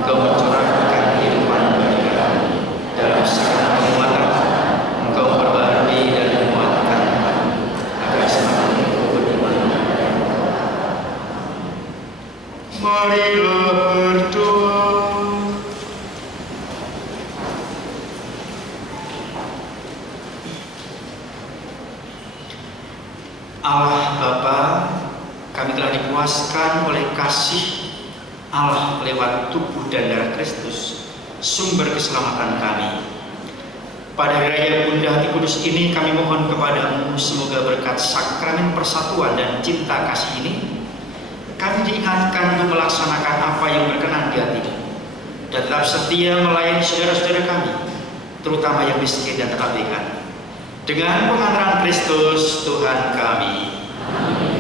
Engkau mencurahkan kehidupan bagi kami. Dalam sakramen penguatan Engkau memperbarui dan menguatkan kami agar semakin beriman. Marilah berdoa. Allah Bapa, kami telah dipuaskan oleh kasih Allah lewat tubuh dan darah Kristus, sumber keselamatan kami. Pada hari raya Bunda Hati Kudus ini kami mohon kepada-Mu, semoga berkat sakramen persatuan dan cinta kasih ini, kami diingatkan untuk melaksanakan apa yang berkenan di hati-Mu, dan tetap setia melayani saudara-saudara kami, terutama yang miskin dan terabaikan. Dengan pengantaran Kristus Tuhan kami. Amin.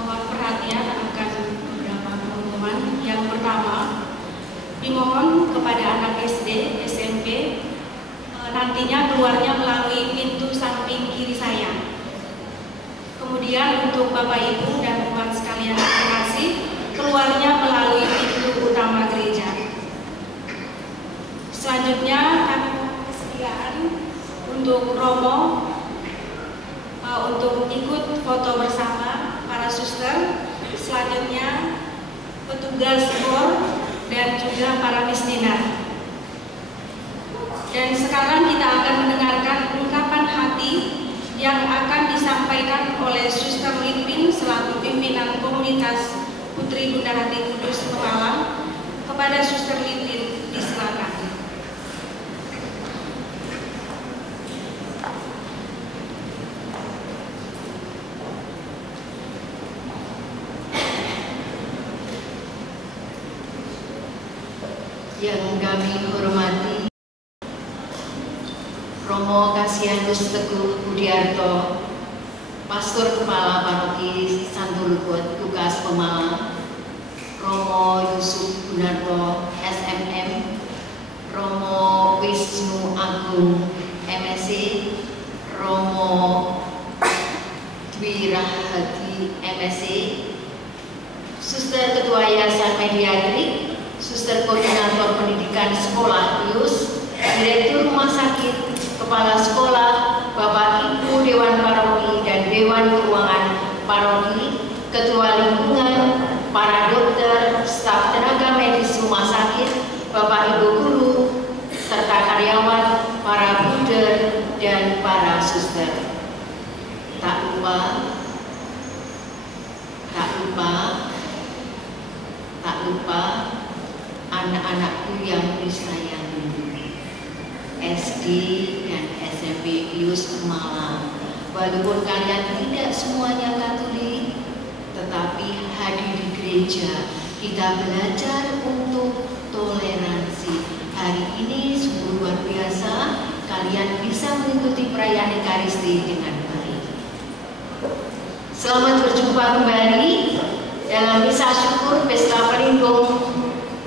Mohon perhatian akan beberapa pengumuman. Yang pertama, dimohon kepada anak SD, SMP, nantinya keluarnya melalui pintu samping kiri saya. Kemudian untuk Bapak Ibu dan umat sekalian terkasih, keluarnya melalui pintu utama gereja. Selanjutnya kami mohon kesediaan untuk Romo untuk ikut foto bersama para suster. Selanjutnya petugas BOR dan juga para misdenar. Dan sekarang kita akan mendengarkan ungkapan hati yang akan disampaikan oleh Suster Litwin selaku pimpinan komunitas Putri Bunda Hati Kudus Pemalang. Kepada Suster Litwin, disilakan. Yang kami hormati Romo Kasianus Teguh Budiarto, Pastor Kepala Paroki Santurgut Tugas Pemalang, Romo Yusuf Gunarto SMM, Romo Wisnu Agung MSc, Romo Dwi Rahadi MSc, Suster Ketua Yayasan Mediatrik, Suster Koordinator Pendidikan Sekolah Pius, Direktur Rumah Sakit, Kepala Sekolah, Bapak Ibu Dewan Paroki dan Dewan Keuangan Paroki, Ketua Lingkungan, para dokter, staf tenaga medis rumah sakit, Bapak Ibu guru, serta karyawan, para bruder, dan para suster. Tak lupa anak-anakku yang disayangi, SD dan SMP Pius Pemalang. Walaupun kalian tidak semuanya Katolik, tetapi hadir di gereja Kita belajar untuk toleransi. Hari ini sungguh luar biasa, kalian bisa mengikuti perayaan Ekaristi dengan baik. Selamat berjumpa kembali dalam misa syukur Pesta Pelindung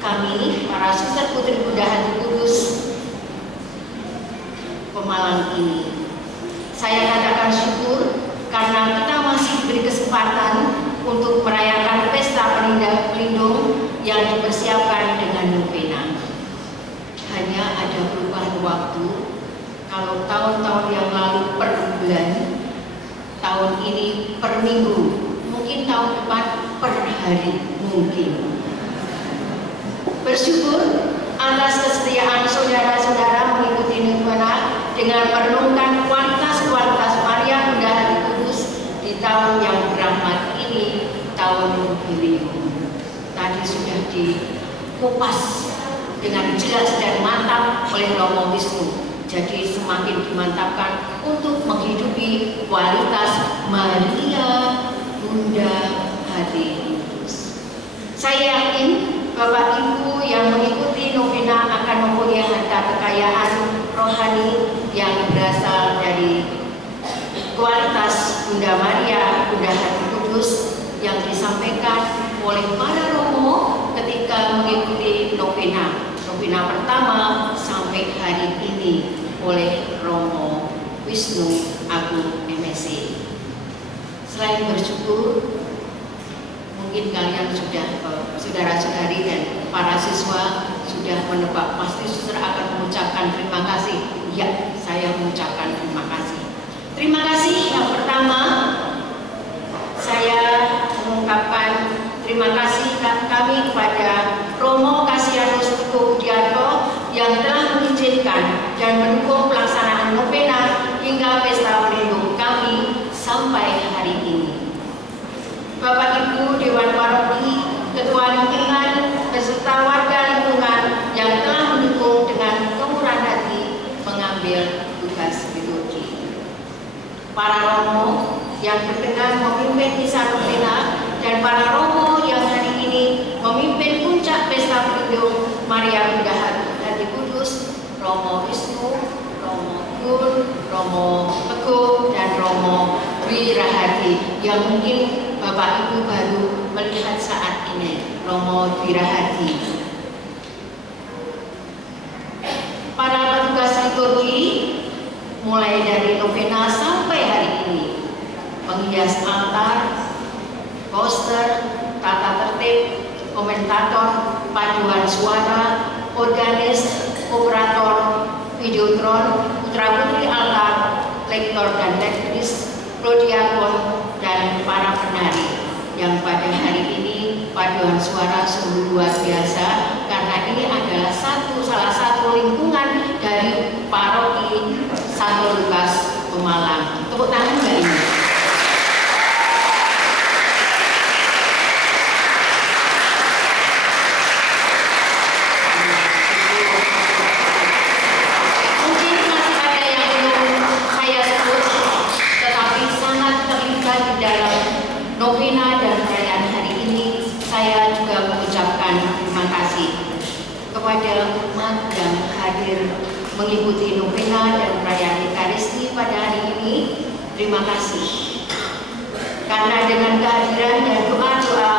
kami, para Suster Putri Bunda Hati Kudus Pemalang ini. Saya katakan syukur karena kita masih diberi kesempatan untuk merayakan Pesta Pelindung yang dipersiapkan dengan novena. Hanya ada perubahan waktu. Kalau tahun-tahun yang lalu per bulan, tahun ini per minggu, mungkin tahun depan per hari mungkin. Bersyukur atas kesetiaan saudara-saudara mengikuti novena dengan merenungkan kualitas-kualitas Maria Bunda Hati Kudus di tahun yang berahmat ini, tahun jubilium. Tadi sudah dikupas dengan jelas dan mantap oleh Romo Wisnu. Jadi semakin dimantapkan untuk menghidupi kualitas Maria Bunda Hati Kudus. Saya yakin Bapak Ibu yang mengikuti novena akan mempunyai harta kekayaan rohani yang berasal dari kualitas Bunda Maria Bunda Hati Kudus yang disampaikan oleh para romo ketika mengikuti novena pertama sampai hari ini oleh Romo Wisnu Agung MSc. Selain bersyukur, mungkin kalian sudah, saudara-saudari dan para siswa sudah menebak pasti suster akan mengucapkan terima kasih. Ya, saya mengucapkan terima kasih. Terima kasih. Yang pertama, saya mengungkapkan terima kasih kami kepada Romo Kasianus Teguh Budiarto yang telah mengizinkan dan mendukung pelaksanaan novena hingga Pesta Pelindung kami sampai hari ini. Bapak Ibu Dewan Paroki, Ketua Lingkungan, beserta warga lingkungan yang telah mendukung dengan kemurahan hati mengambil tugas liturgi. Para romo yang berkenan memimpin misa novena dan para romo yang hari ini memimpin puncak Pesta Pelindung Maria Bunda Hati Kudus, Romo Wisnu, Romo Gun, Romo Teguh, dan Romo Wirahadi yang mungkin Bapak Ibu baru melihat saat ini, Romo Wirahadi. Para petugas liturgi mulai dari novena sampai hari ini, penghias altar, poster, tata tertib, komentator, paduan suara, organis, operator, videotron, putra putri altar, lektor dan lektoris, prodiakon, dan para penari yang pada hari ini paduan suara sungguh luar biasa karena ini adalah salah satu lingkungan dari paroki Santo Lukas Pemalang. Tepuk tangan nggak ini? Novena dan perayaan hari ini, saya juga mengucapkan terima kasih kepada umat yang hadir mengikuti novena dan perayaan Ekaristi pada hari ini. Terima kasih karena dengan kehadiran dan doa-doa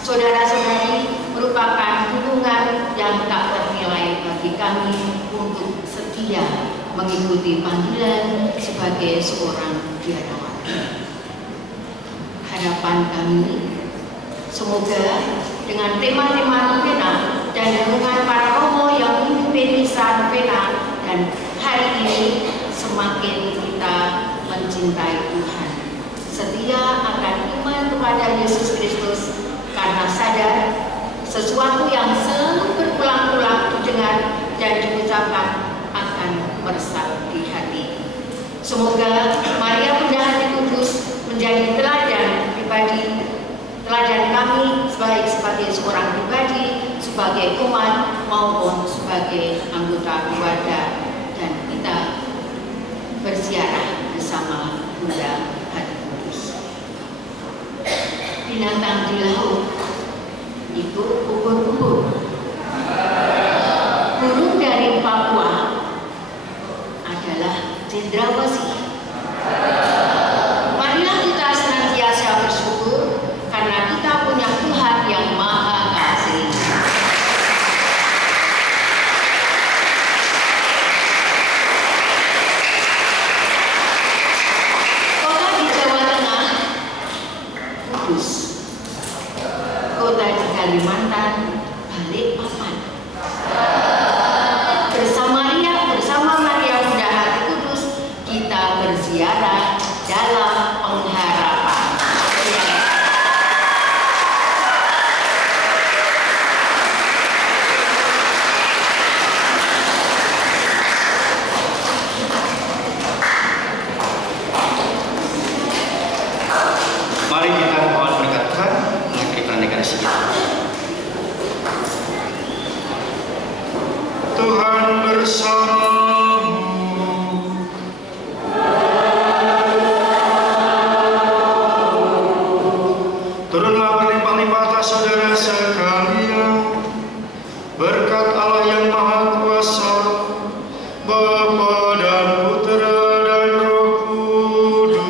saudara-saudari merupakan dukungan yang tak ternilai bagi kami untuk setia mengikuti panggilan sebagai seorang biarawan. Harapan kami, semoga dengan tema-tema novena dan dukungan para romo yang memimpin misa novena dan hari ini semakin kita mencintai Tuhan, setia akan iman kepada Yesus Kristus karena sadar sesuatu yang selalu berulang-ulang didengar dan diucapkan akan meresap di hati. Semoga Maria Bunda Hati Kudus menjadi teladan pribadi, teladan kami baik sebagai seorang pribadi, sebagai umat maupun sebagai anggota keluarga, dan kita berziarah bersama Bunda Hati Kudus. Binatang di laut itu ubur-ubur. Burung dari Papua adalah cendrawasih. Marilah kita senantiasa bersyukur karena kita punya Tuhan yang Maha Kasih. Kota di Jawa Tengah, Kudus. Kota di Kalimantan, Balikpapan. Bersama Maria Bunda Hati Kudus, kita berziarah dalam pengharapan. Mari kita mohon berkat Tuhan mengakhiri deklarasi kita. Tuhan bersamamu. Turunlah berlimpah-limpah atas saudara sekalian berkat Allah yang Maha Kuasa, Bapa dan Putra dan Roh Kudus.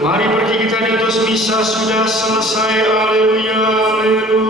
Mari pergi kita diutus misa sudah selesai. Haleluya, haleluya.